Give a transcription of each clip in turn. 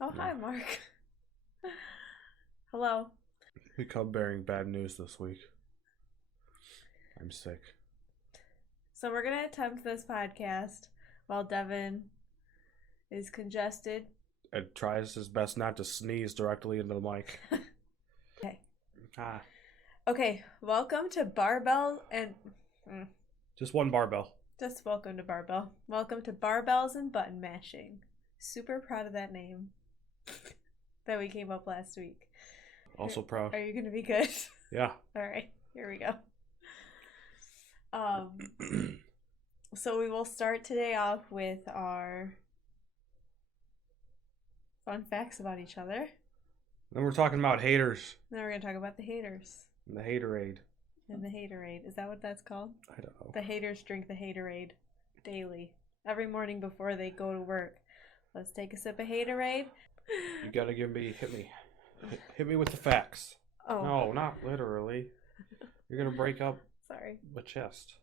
Oh, No. hi, Mark. Hello. We come bearing bad news this week. I'm sick. So we're going to attempt this podcast while Devin is congested. And tries his best not to sneeze directly into the mic. Okay. Ah, Okay, welcome to Barbell and... just one barbell. Just welcome to Barbell. Welcome to Barbells and Button Mashing. Super proud of that name that we came up last week. Also proud. Are you going to be good? Yeah. All right, here we go. So we will start today off with our fun facts about each other. Then we're talking about haters. Then we're going to talk about the haters And the hater-ade. and the hater-ade. Is that what that's called? I don't know. The haters drink the hater-ade daily. Every morning before they go to work. Let's take a sip of hater-ade. You gotta hit me. Hit me with the facts. Oh. No, not literally. You're gonna break up Sorry. the chest.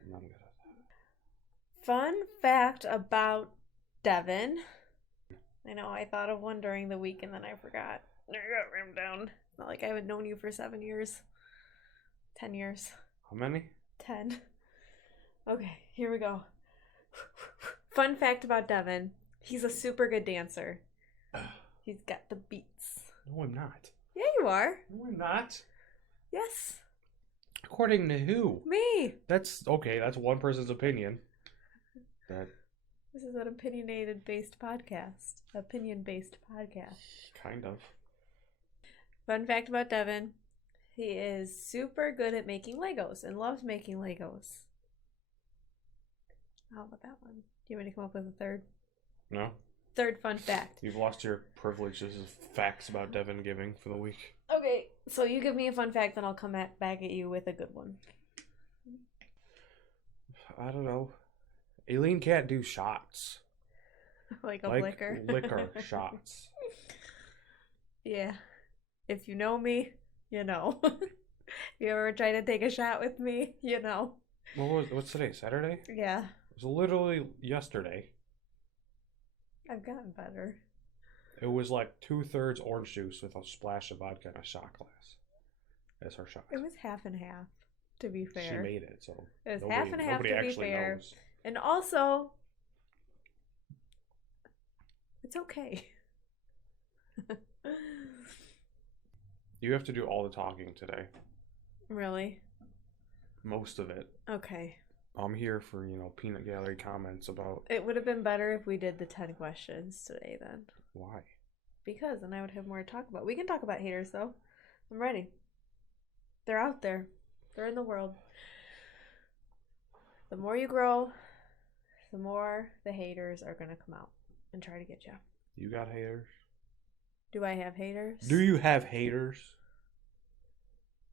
I'm good at that. Fun fact about Devin. I know, I thought of one during the week and then I forgot. I got written down. It's not like I haven't known you for 7 years. 10 years. How many? 10. Okay, here we go. Fun fact about Devin. He's a super good dancer. He's got the beats. No, I'm not. Yeah, you are. No, I'm not. Yes. According to who? Me. That's okay. That's one person's opinion. This is an opinionated-based podcast. Opinion-based podcast. Kind of. Fun fact about Devin. He is super good at making Legos and loves making Legos. How about that one? Do you want me to come up with a third? No? Third fun fact. You've lost your privilege. This is facts about Devin giving for the week. Okay, so you give me a fun fact, then I'll come back at you with a good one. I don't know. Aileen can't do shots. Like liquor. Liquor shots. Yeah. If you know me, you know. If you ever try to take a shot with me, you know. What's today? Saturday? Yeah. It was literally yesterday. I've gotten better. It was like 2/3 orange juice with a splash of vodka and a shot glass. That's her shot. It was half and half, to be fair. She made it, so It was half and half, nobody to be actually fair. knows. And also, it's okay. You have to do all the talking today. Really? Most of it. Okay. I'm here for, peanut gallery comments about It would have been better if we did the 10 questions today then. why. Because then I would have more to talk about. We can talk about haters though. I'm ready. They're out there. They're in the world. The more you grow, the more the haters are going to come out and try to get you. You got haters? Do I have haters? Do you have haters?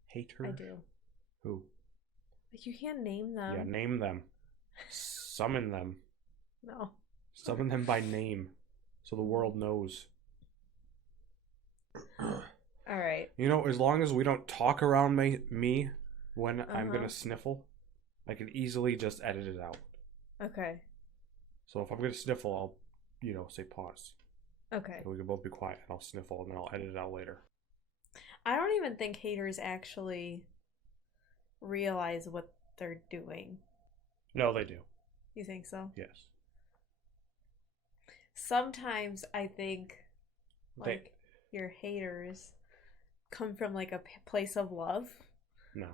Haters? I do. Who? Like, you can't name them. Yeah, name them. Summon them. No. Summon them by name so the world knows. All right. As long as we don't talk around me when I'm going Uh-huh. to sniffle, I can easily just edit it out. Okay. So if I'm going to sniffle, I'll, say pause. Okay. And we can both be quiet and I'll sniffle and then I'll edit it out later. I don't even think haters actually realize what they're doing. No, they do. You think so? Yes. Sometimes I think like your haters come from like a place of love. No.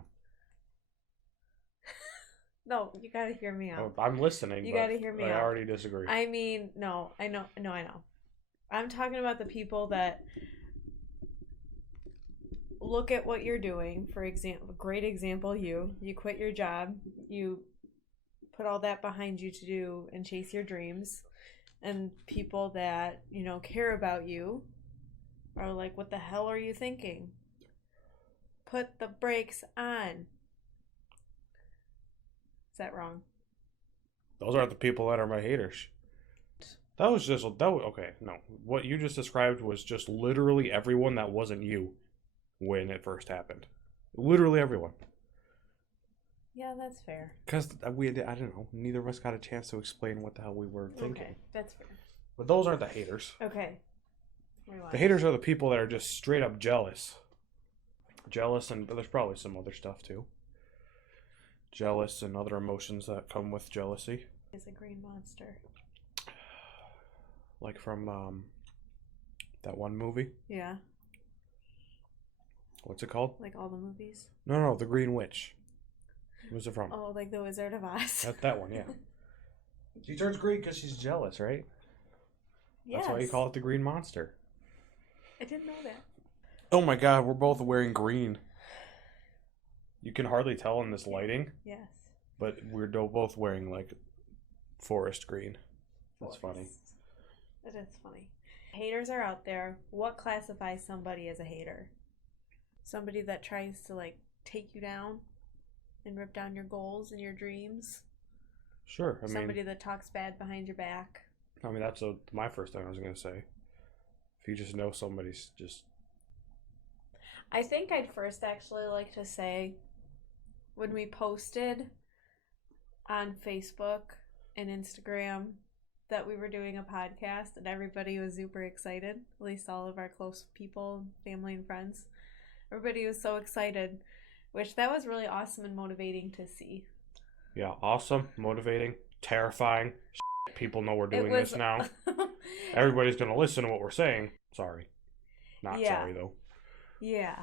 No, you gotta hear me out. I'm listening. You gotta hear me out. I already disagree. I mean, no, I know. I'm talking about the people that look at what you're doing. For example, great example, you quit your job, you put all that behind you to do and chase your dreams, and people that, care about you are like, what the hell are you thinking? Put the brakes on. Is that wrong? Those aren't the people that are my haters. Okay, no. What you just described was just literally everyone that wasn't you when it first happened. Literally everyone. Yeah, that's fair. Because I don't know, neither of us got a chance to explain what the hell we were thinking. Okay, that's fair. But those aren't the haters. Okay. Rewind. The haters are the people that are just straight up jealous. Jealous, and there's probably some other stuff too. Jealous and other emotions that come with jealousy. Is a green monster. Like from that one movie. Yeah. What's it called? Like all the movies? No, The Green Witch. Who's it from? Oh, like The Wizard of Oz. That one, yeah. She turns green because she's jealous, right? Yes. That's why you call it the Green Monster. I didn't know that. Oh my god, we're both wearing green. You can hardly tell in this lighting. Yes. But we're both wearing, like, forest green. That's funny. It is funny. Haters are out there. What classifies somebody as a hater? Somebody that tries to, like, take you down and rip down your goals and your dreams? Sure, I mean... Somebody that talks bad behind your back? I mean, that's my first thing I was going to say. If you just know somebody's just... I think I'd first actually like to say, when we posted on Facebook and Instagram that we were doing a podcast and everybody was super excited, at least all of our close people, family and friends, everybody was so excited, which that was really awesome and motivating to see. Yeah, awesome, motivating, terrifying. People know we're doing this now. Everybody's going to listen to what we're saying. Sorry. Not sorry, though. Yeah.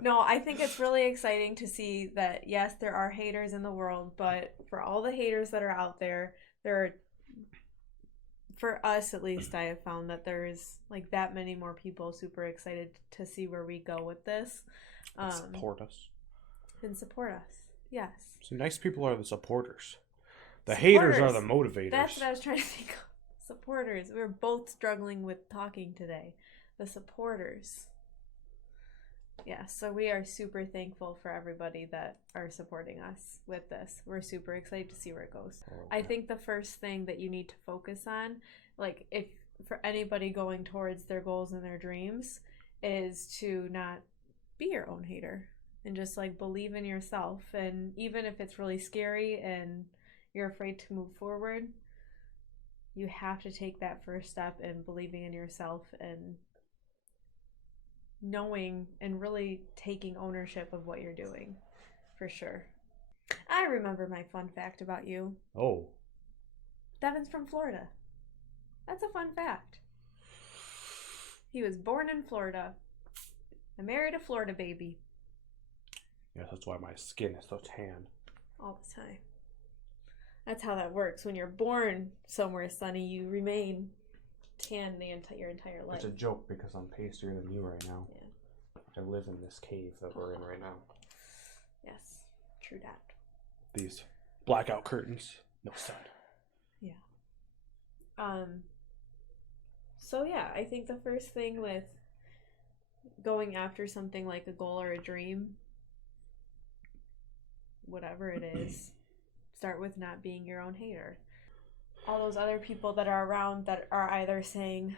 No, I think it's really exciting to see that, yes, there are haters in the world, but for all the haters that are out there, for us at least, I have found that there's like that many more people super excited to see where we go with this. Support us. And support us. Yes. So nice people are the supporters. The haters are the motivators. That's what I was trying to think of. Supporters. We were both struggling with talking today. The supporters. Yeah, so we are super thankful for everybody that are supporting us with this. We're super excited to see where it goes. I think the first thing that you need to focus on, like if for anybody going towards their goals and their dreams, is to not be your own hater and just like believe in yourself. And even if it's really scary and you're afraid to move forward, you have to take that first step in believing in yourself and knowing and really taking ownership of what you're doing, for sure. I remember my fun fact about you. Oh. Devin's from Florida. That's a fun fact. He was born in Florida. I married a Florida baby. Yeah, that's why my skin is so tan. All the time. That's how that works. When you're born somewhere sunny, you remain tan your entire life. It's a joke because I'm pastier than you right now. Yeah. I live in this cave that we're in right now. Yes, true that. These blackout curtains, no sun. Yeah. So yeah, I think the first thing with going after something like a goal or a dream, whatever it is, start with not being your own hater. All those other people that are around that are either saying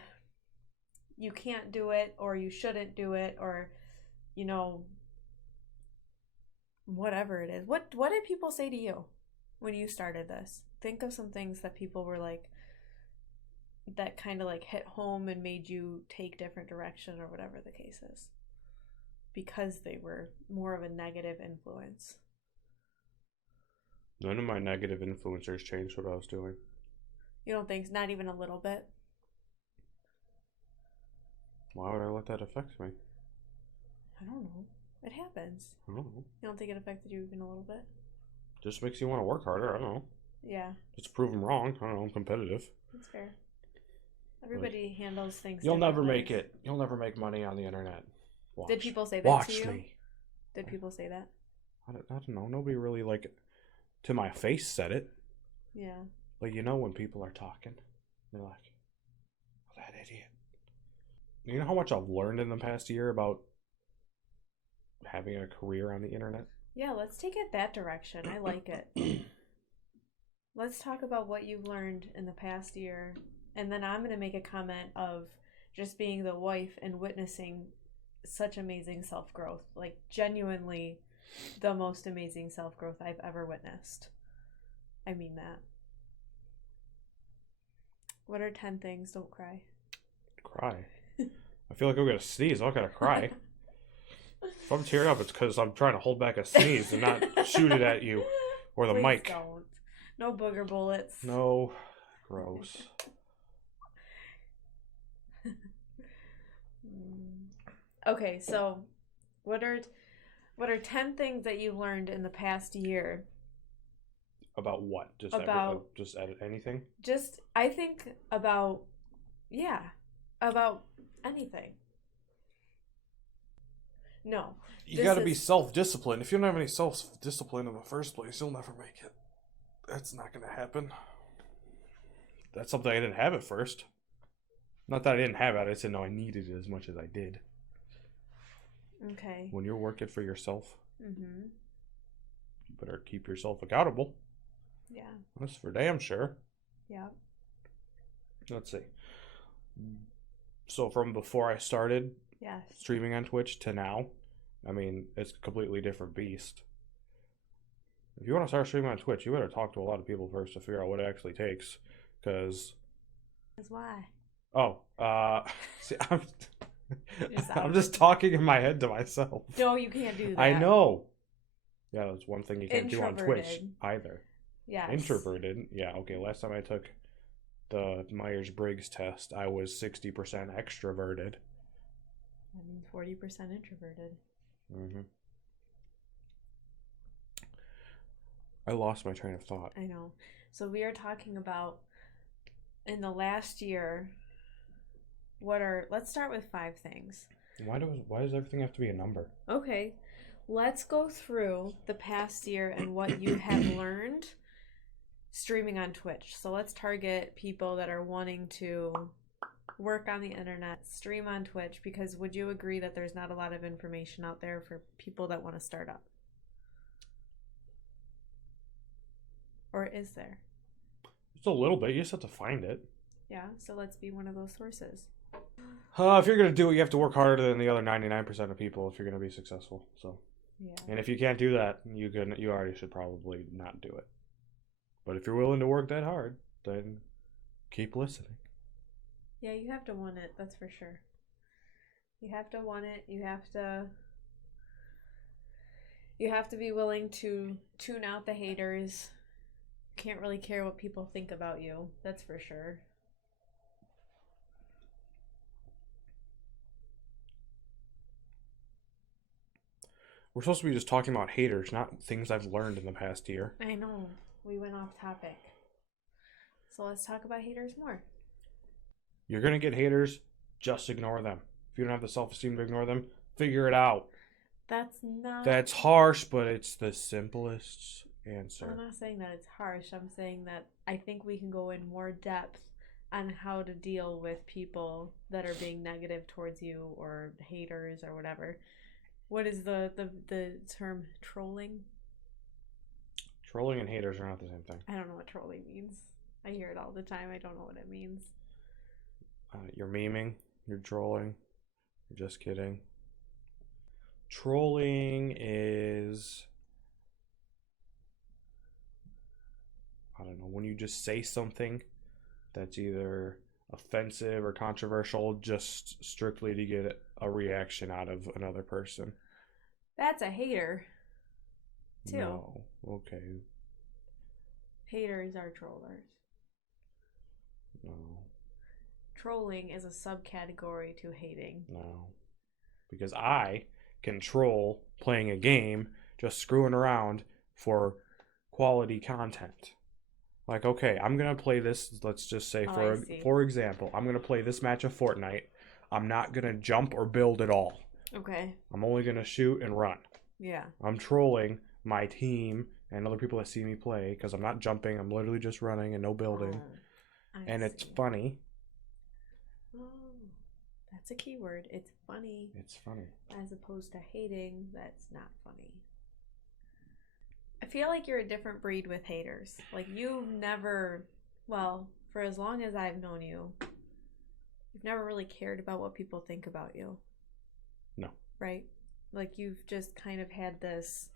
you can't do it or you shouldn't do it or, you know, whatever it is. What did people say to you when you started this? Think of some things that people were like, that kind of like hit home and made you take different direction or whatever the case is, because they were more of a negative influence. None of my negative influencers changed what I was doing. You don't think, not even a little bit? Why would I let that affect me? I don't know. It happens. I don't know. You don't think it affected you even a little bit? Just makes you want to work harder. I don't know. Yeah. Just prove them wrong. I don't know. I'm competitive. That's fair. Everybody handles things. You'll never make it. You'll never make money on the internet. Watch. Did people say that to you? Watch me. Did people say that? I don't know. Nobody really, like, to my face said it. Yeah. Like, you know when people are talking, they're like, oh, that idiot. You know how much I've learned in the past year about having a career on the internet? Yeah, let's take it that direction. I like it. Let's talk about what you've learned in the past year. And then I'm going to make a comment of just being the wife and witnessing such amazing self-growth. Like, genuinely the most amazing self-growth I've ever witnessed. I mean that. What are 10 things? Don't cry. Cry. I feel like I'm gonna sneeze. I'm not gonna cry. If I'm tearing up, it's because I'm trying to hold back a sneeze and not shoot it at you or the Please mic. Don't. No booger bullets. No. Gross. Okay, so what are 10 things that you learned in the past year? About what? Just edit anything? Just I think about anything. No. You gotta be self-disciplined. If you don't have any self-discipline in the first place, you'll never make it. That's not gonna happen. That's something I didn't have at first. Not that I didn't have it, I just didn't know I needed it as much as I did. Okay. When you're working for yourself, Mm-hmm. you better keep yourself accountable. Yeah. That's for damn sure. Yeah. Let's see. So from before I started streaming on Twitch to now, I mean, it's a completely different beast. If you want to start streaming on Twitch, you better talk to a lot of people first to figure out what it actually takes. Because why? See, I'm just talking in my head to myself. No, you can't do that. I know. Yeah, that's one thing you can't do on Twitch either. Yeah. Introverted. Yeah, okay. Last time I took the Myers-Briggs test, I was 60% extroverted. That means 40% introverted. Mm-hmm. I lost my train of thought. I know. So we are talking about in the last year, let's start with 5 things. Why does everything have to be a number? Okay. Let's go through the past year and what you have learned streaming on Twitch. So let's target people that are wanting to work on the internet, stream on Twitch, because would you agree that there's not a lot of information out there for people that want to start up? Or is there? It's a little bit. You just have to find it. Yeah, so let's be one of those sources. If you're going to do it, you have to work harder than the other 99% of people if you're going to be successful. So, yeah. And if you can't do that, you already should probably not do it. But if you're willing to work that hard, then keep listening. Yeah, you have to want it, that's for sure. You have to want it. You have to be willing to tune out the haters. Can't really care what people think about you, that's for sure. We're supposed to be just talking about haters, not things I've learned in the past year. I know. We went off topic. So let's talk about haters more. You're going to get haters, just ignore them. If you don't have the self-esteem to ignore them, figure it out. That's harsh, but it's the simplest answer. I'm not saying that it's harsh. I'm saying that I think we can go in more depth on how to deal with people that are being negative towards you or haters or whatever. What is the term? Trolling? Trolling and haters are not the same thing. I don't know what trolling means. I hear it all the time. I don't know what it means. You're memeing. You're trolling. You're just kidding. Trolling is, I don't know, when you just say something that's either offensive or controversial just strictly to get a reaction out of another person. That's a hater, too. No. Okay. Haters are trollers. No. Trolling is a subcategory to hating. No. Because I can troll playing a game, just screwing around for quality content. Like, okay, I'm going to play this, let's just say, for example, I'm going to play this match of Fortnite. I'm not going to jump or build at all. Okay. I'm only going to shoot and run. Yeah. I'm trolling my team and other people that see me play because I'm not jumping. I'm literally just running and no building. And it's funny. Oh, that's a key word. It's funny. It's funny. As opposed to hating, that's not funny. I feel like you're a different breed with haters. Like, you've never, well, for as long as I've known you, you've never really cared about what people think about you. No. Right? Like, you've just kind of had this,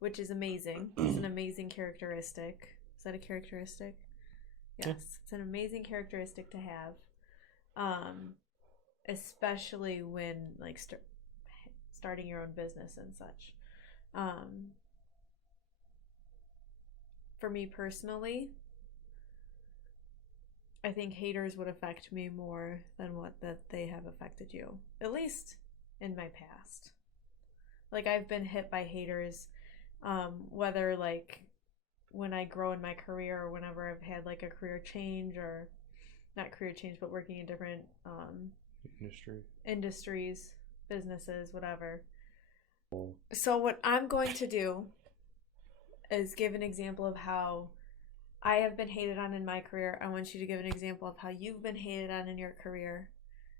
which is amazing. It's an amazing characteristic. Is that a characteristic? Yes, it's an amazing characteristic to have, especially when like starting your own business and such. For me personally, I think haters would affect me more than that they have affected you, at least in my past. Like I've been hit by haters, whether like when I grow in my career or whenever I've had like a career change, or not career change, but working in different industries, businesses, whatever. So what I'm going to do is give an example of how I have been hated on in my career. I want you to give an example of how you've been hated on in your career,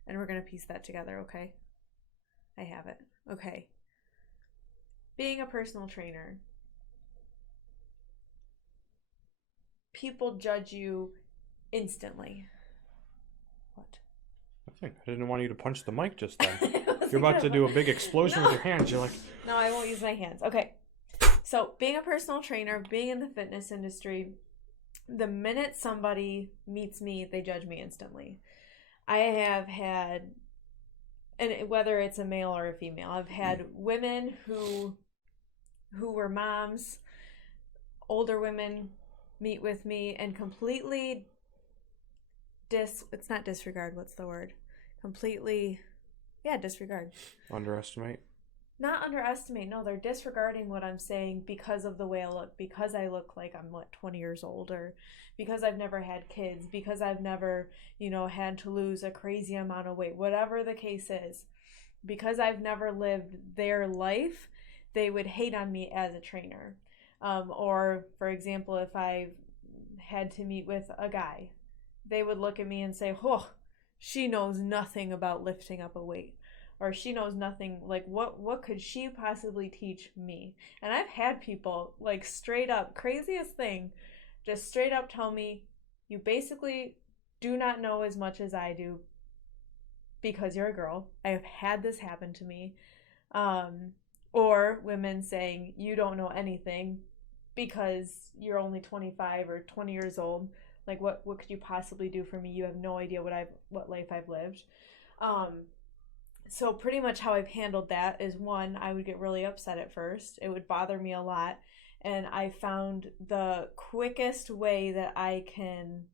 and we're going to piece that together, okay? I have it. Okay. Being a personal trainer, people judge you instantly. What? Nothing. I didn't want you to punch the mic just then. You're about to do a big explosion with your hands. You're like... No, I won't use my hands. Okay. So, being a personal trainer, being in the fitness industry, the minute somebody meets me, they judge me instantly. I have had, and whether it's a male or a female, I've had women who were moms, older women meet with me and completely it's not disregard, what's the word? Completely, disregard. Underestimate? Not underestimate, no, they're disregarding what I'm saying because of the way I look, because I look like I'm 20 years old, or because I've never had kids, because I've never, had to lose a crazy amount of weight, whatever the case is. Because I've never lived their life, they would hate on me as a trainer. Or, for example, if I had to meet with a guy, they would look at me and say, oh, she knows nothing about lifting up a weight. Or she knows nothing, like what could she possibly teach me? And I've had people, like, straight up, craziest thing, just straight up tell me, you basically do not know as much as I do because you're a girl. I have had this happen to me. Or women saying, you don't know anything because you're only 25 or 20 years old. Like, what could you possibly do for me? You have no idea what life I've lived. So pretty much how I've handled that is, one, I would get really upset at first. It would bother me a lot. And I found the quickest way that I can,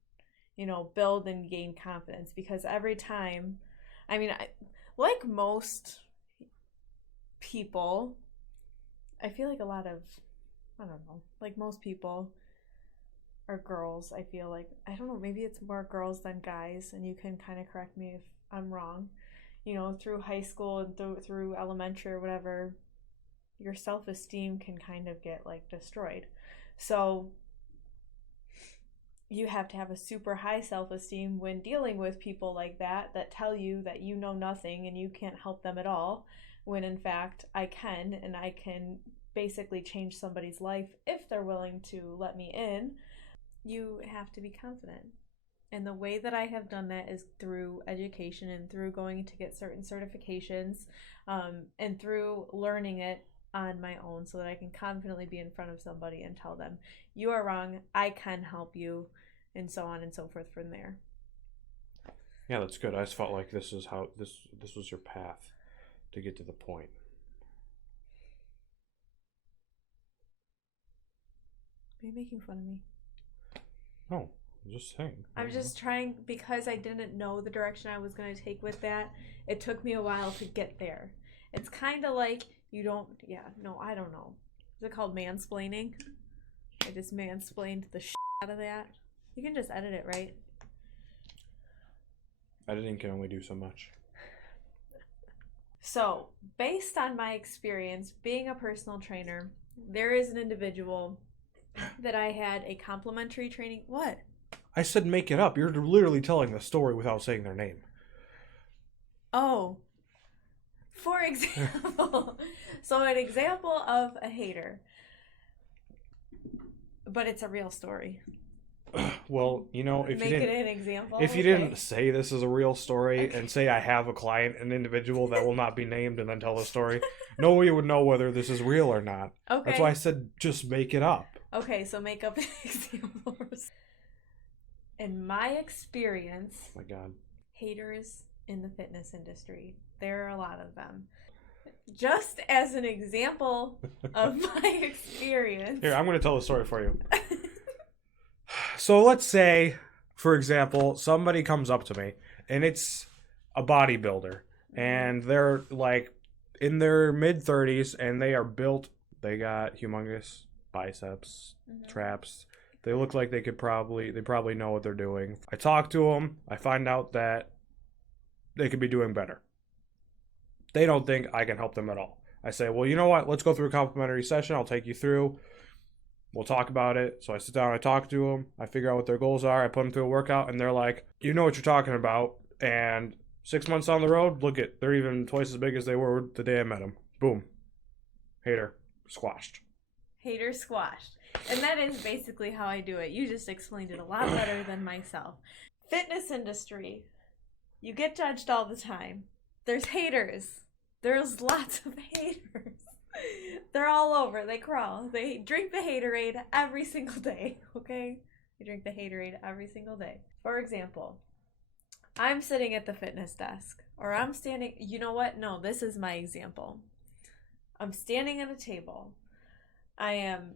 build and gain confidence. Because every time, like most people, I feel like a lot of, like most people are girls. I feel like, I don't know, maybe it's more girls than guys. And you can kind of correct me if I'm wrong. Through high school and through elementary or whatever, your self-esteem can kind of get like destroyed. So you have to have a super high self-esteem when dealing with people like that tell you that you know nothing and you can't help them at all, when in fact I can, and I can basically change somebody's life if they're willing to let me in. You have to be confident. And the way that I have done that is through education and through going to get certain certifications, and through learning it on my own so that I can confidently be in front of somebody and tell them, you are wrong, I can help you, and so on and so forth from there. Yeah, that's good. I just felt like this was your path to get to the point. Are you making fun of me? No. I'm just saying. I'm just trying, because I didn't know the direction I was going to take with that. It took me a while to get there. It's kind of like I don't know. Is it called mansplaining? I just mansplained the shit out of that. You can just edit it, right? Editing can only do so much. So, based on my experience being a personal trainer, there is an individual that I had a complimentary training. What? I said make it up. You're literally telling the story without saying their name. Oh. For example. So an example of a hater. But it's a real story. Well, if Make you didn't... it an example? If you didn't say this is a real story, and say I have a client, an individual that will not be named, and then tell the story, nobody would know whether this is real or not. Okay. That's why I said just make it up. Okay, so make up an example. In my experience, Oh my God. haters in the fitness industry, there are a lot of them. Just as an example of my experience. Here, I'm going to tell the story for you. So let's say, for example, somebody comes up to me and it's a bodybuilder and they're like in their mid 30s and they are built. They got humongous biceps, traps. They look like they probably know what they're doing. I talk to them. I find out that they could be doing better. They don't think I can help them at all. I say, well, you know what? Let's go through a complimentary session. I'll take you through. We'll talk about it. So I sit down, I talk to them, I figure out what their goals are, I put them through a workout, and they're like, you know what you're talking about. And 6 months down the road, look at, they're even twice as big as they were the day I met them. Boom. Hater. Squashed. Hater squashed. And that is basically how I do it. You just explained it a lot better than myself. Fitness industry. You get judged all the time. There's haters. There's lots of haters. They're all over. They crawl. They drink the hater-ade every single day, okay? They drink the hater-ade every single day. For example, I'm sitting at the fitness desk, or I'm standing... You know what? No, this is my example. I'm standing at a table. I am...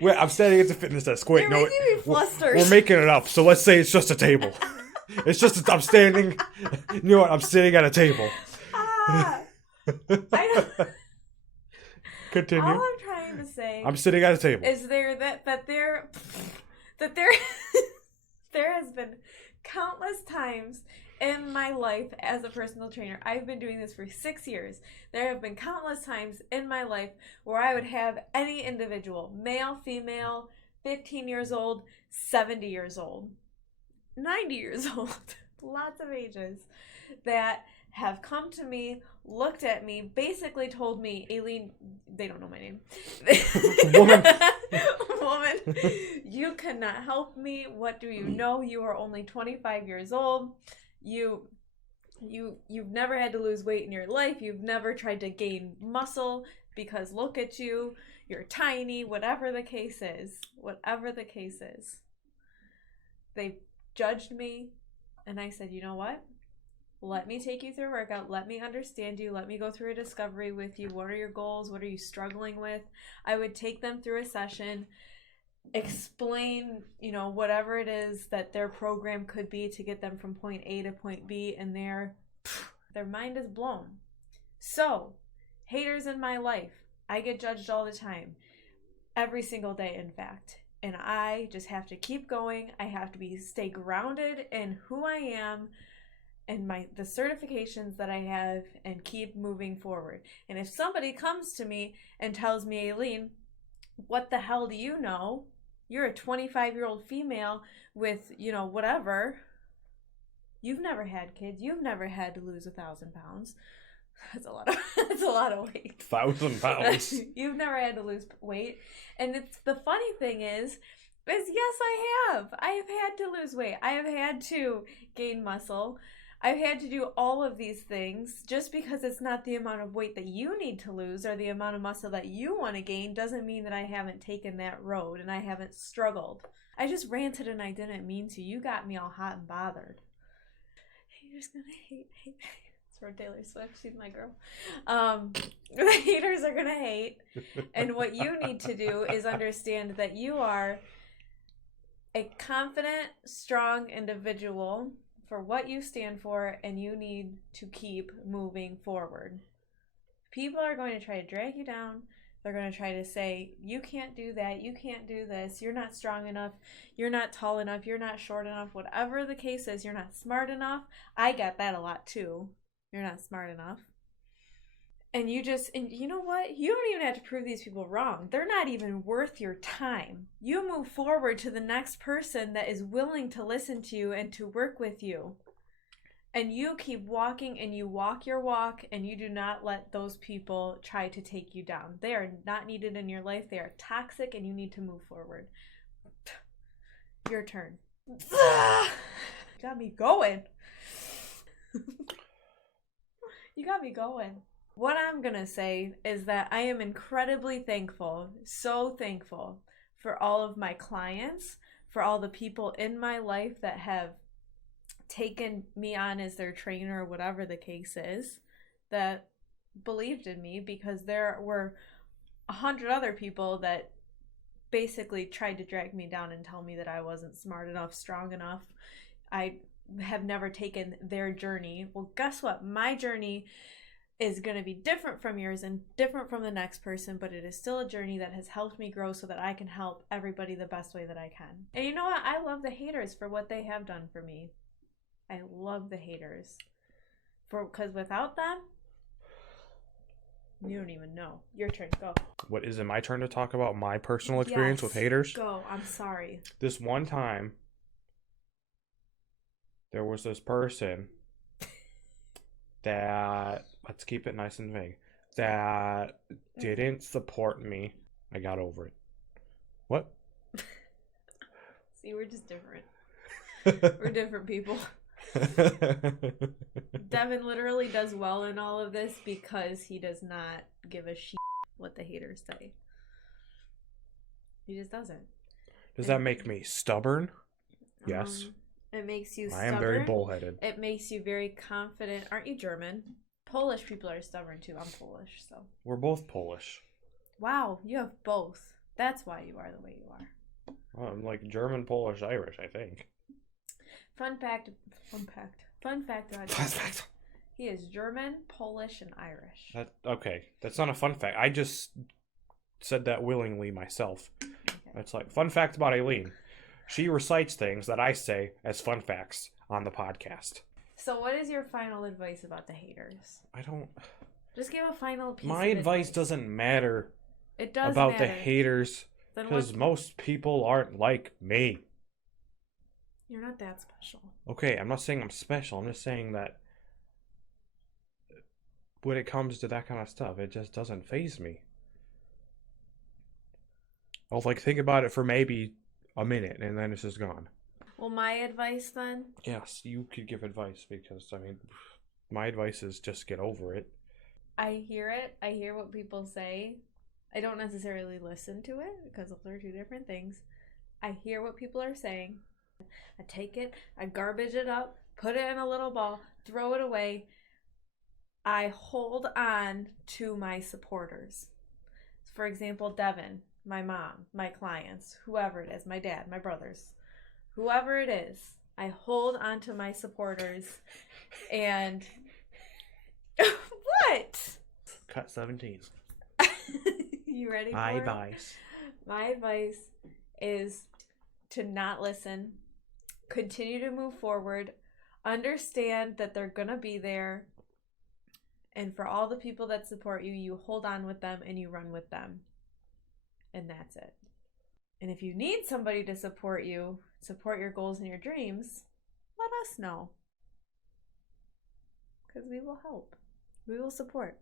Wait, I'm standing at the fitness desk. Wait, You're no, making me flustered. we're making it up. So let's say it's just a table. It's just I'm standing. You know what? I'm sitting at a table. I don't... Continue. All I'm trying to say... I'm sitting at a table. Is there that there there has been countless times in my life as a personal trainer. I've been doing this for 6 years. There have been countless times in my life where I would have any individual, male, female, 15 years old, 70 years old, 90 years old, lots of ages, that have come to me, looked at me, basically told me, Aileen, they don't know my name. Woman, you cannot help me. What do you know? You are only 25 years old. You've never had to lose weight in your life. You've never tried to gain muscle because look at you. You're tiny, whatever the case is. Whatever the case is. They judged me, and I said, you know what? Let me take you through a workout. Let me understand you. Let me go through a discovery with you. What are your goals? What are you struggling with? I would take them through a session, explain, whatever it is that their program could be to get them from point A to point B, and their mind is blown. So, haters in my life. I get judged all the time. Every single day, in fact. And I just have to keep going. I have to stay grounded in who I am and the certifications that I have, and keep moving forward. And if somebody comes to me and tells me, Aileen, what the hell do you know? You're a 25-year-old female with, whatever. You've never had kids. You've never had to lose 1,000 pounds. That's a lot of weight. 1,000 pounds. You've never had to lose weight. And the funny thing is yes, I have. I have had to lose weight. I have had to gain muscle. I've had to do all of these things. Just because it's not the amount of weight that you need to lose or the amount of muscle that you want to gain doesn't mean that I haven't taken that road and I haven't struggled. I just ranted and I didn't mean to. You got me all hot and bothered. Haters gonna hate. It's for Taylor Swift. She's my girl. The haters are gonna hate. And what you need to do is understand that you are a confident, strong individual for what you stand for, and you need to keep moving forward. People are going to try to drag you down. They're going to try to say, you can't do that, you can't do this, you're not strong enough, you're not tall enough, you're not short enough, whatever the case is, you're not smart enough. I get that a lot too. You're not smart enough. And you know what? You don't even have to prove these people wrong. They're not even worth your time. You move forward to the next person that is willing to listen to you and to work with you. And you keep walking and you walk your walk, and you do not let those people try to take you down. They are not needed in your life. They are toxic, and you need to move forward. Your turn. Got me going. You got me going. What I'm going to say is that I am incredibly thankful, so thankful, for all of my clients, for all the people in my life that have taken me on as their trainer, or whatever the case is, that believed in me, because there were 100 other people that basically tried to drag me down and tell me that I wasn't smart enough, strong enough. I have never taken their journey. Well, guess what? My journey is going to be different from yours and different from the next person, but it is still a journey that has helped me grow so that I can help everybody the best way that I can. And you know what? I love the haters for what they have done for me. I love the haters. Because without them, you don't even know. Your turn. Go. What, is it my turn to talk about my personal experience with haters? Go. I'm sorry. This one time, there was this person that, let's keep it nice and vague, that didn't support me. I got over it. What? See, we're just different. We're different people. Devin literally does well in all of this because he does not give a shit what the haters say. He just doesn't. Does that make me stubborn? Yes. It makes you stubborn. I am very bullheaded. It makes you very confident. Aren't you German? Polish people are stubborn too. I'm Polish, so. We're both Polish. Wow, you have both. That's why you are the way you are. Well, I'm like German, Polish, Irish, I think. Fun fact about him. He is German, Polish, and Irish. Okay, that's not a fun fact. I just said that willingly myself. Okay. It's like, fun fact about Aileen. She recites things that I say as fun facts on the podcast. So what is your final advice about the haters? I don't... Just give a final piece My advice doesn't matter. It does about matter. The haters. Because most people aren't like me. You're not that special. Okay, I'm not saying I'm special. I'm just saying that when it comes to that kind of stuff, it just doesn't faze me. I'll like think about it for maybe a minute and then it's just gone. Well, my advice then? Yes, you could give advice because, I mean, my advice is just get over it. I hear it. I hear what people say. I don't necessarily listen to it because those are two different things. I hear what people are saying. I take it, I garbage it up, put it in a little ball, throw it away. I hold on to my supporters. For example, Devin, my mom, my clients, whoever it is, my dad, my brothers, whoever it is, I hold on to my supporters. And what? Cut 17. You ready for My it? advice. My advice is to not listen. Continue to move forward. Understand that they're going to be there. And for all the people that support you, you hold on with them and you run with them. And that's it. And if you need somebody to support you, support your goals and your dreams, let us know. Because we will help. We will support.